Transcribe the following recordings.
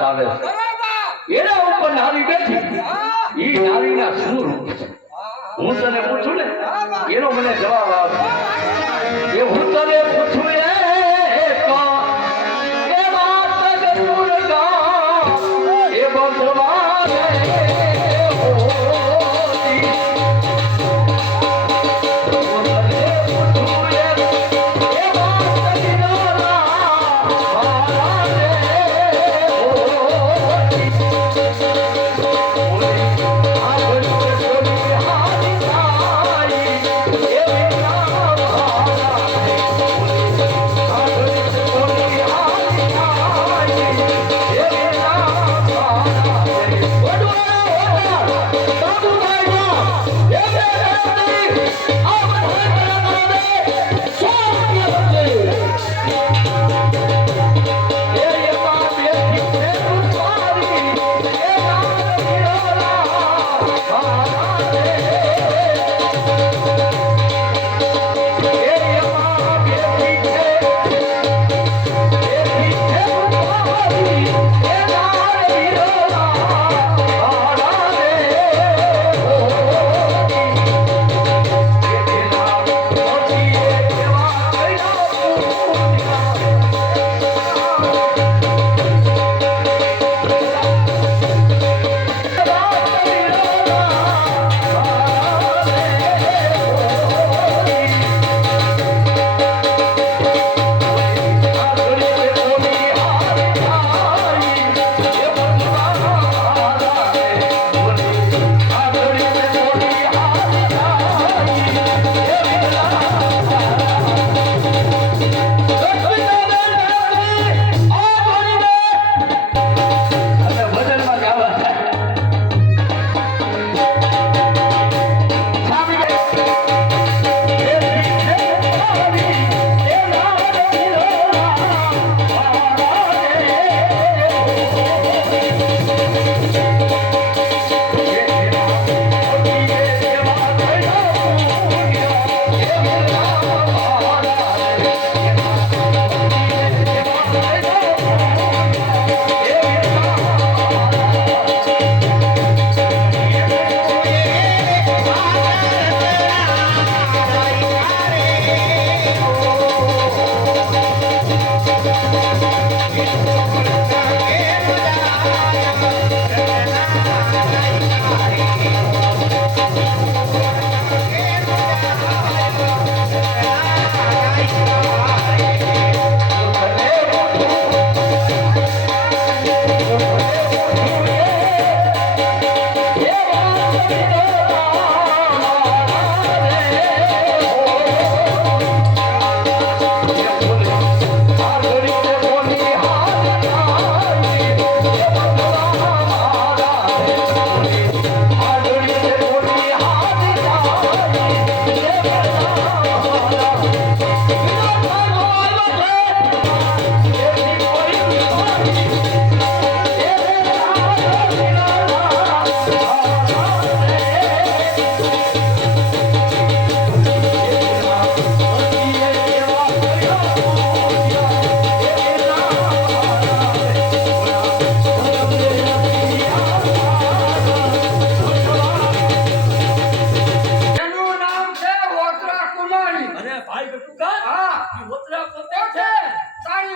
આવે છે. એના ઉપર નારી બેઠી. એ નારીના શું રૂપ હું તને પૂછું ને? એનો મને જવાબ આવે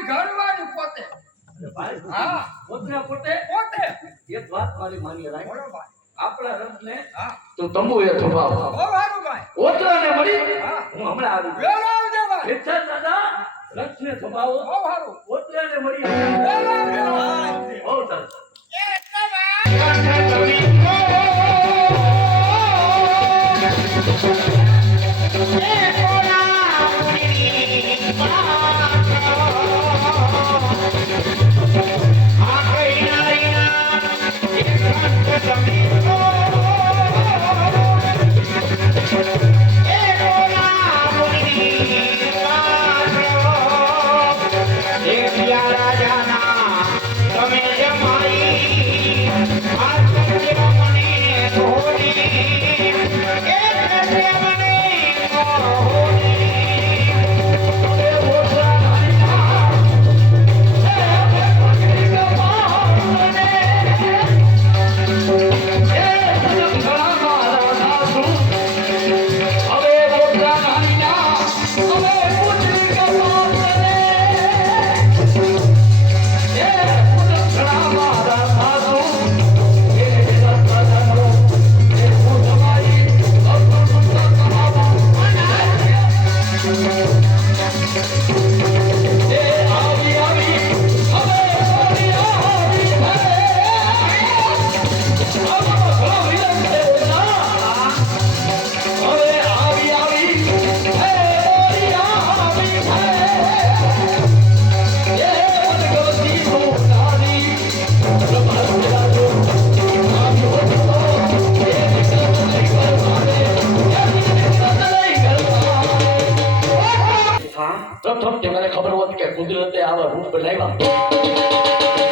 તારી ઘરવાળી પોતે. હા. ઓતરા પોતે? પોતે. એક વાત મારી માની રાખ. આપણા રથને ને તો તંબુ એ થોભાવ ભાઈ. ઓતરાને મળી? હા. હું હમણાં આવી આવજે ભાઈ. ઈચ્છા દાદા સ્વભાવો બહુ સારું. ઓતરાને મળી બહુ સરસ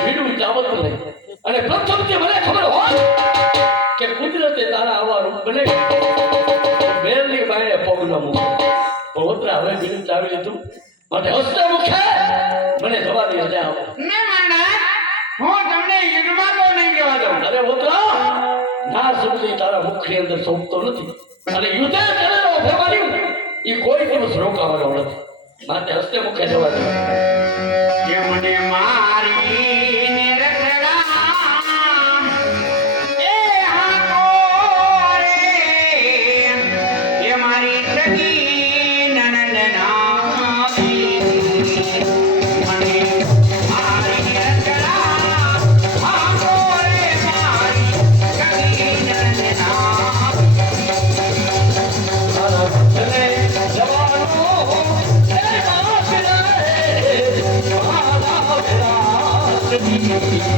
વીડું ચાવત નહીં અને પ્રથમથી મને ખબર હોય કે કુદરતે તારા આવા રૂપ બનાવ્યા. મેલની બાયણે પગ ન મૂકે. પણ હવે વીડું ચાવી લીધું. માટે હસતા મુખે મને જવા દે હજાર હું તમને યુદ્ધમાં તો નહીં જવા દઉં. અરે ઓતરા ના સુધી તારા મુખની અંદર સોંપતો નથી. અને યુદ્ધ કરેલો એ કોઈ પુરુષ રોકાવાનો નથી. માટે હસ્તે મૂકે જવા દે મને મારી.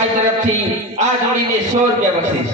નવાજ તરફથી આ જોડીને સો રૂપિયા બક્ષીસ.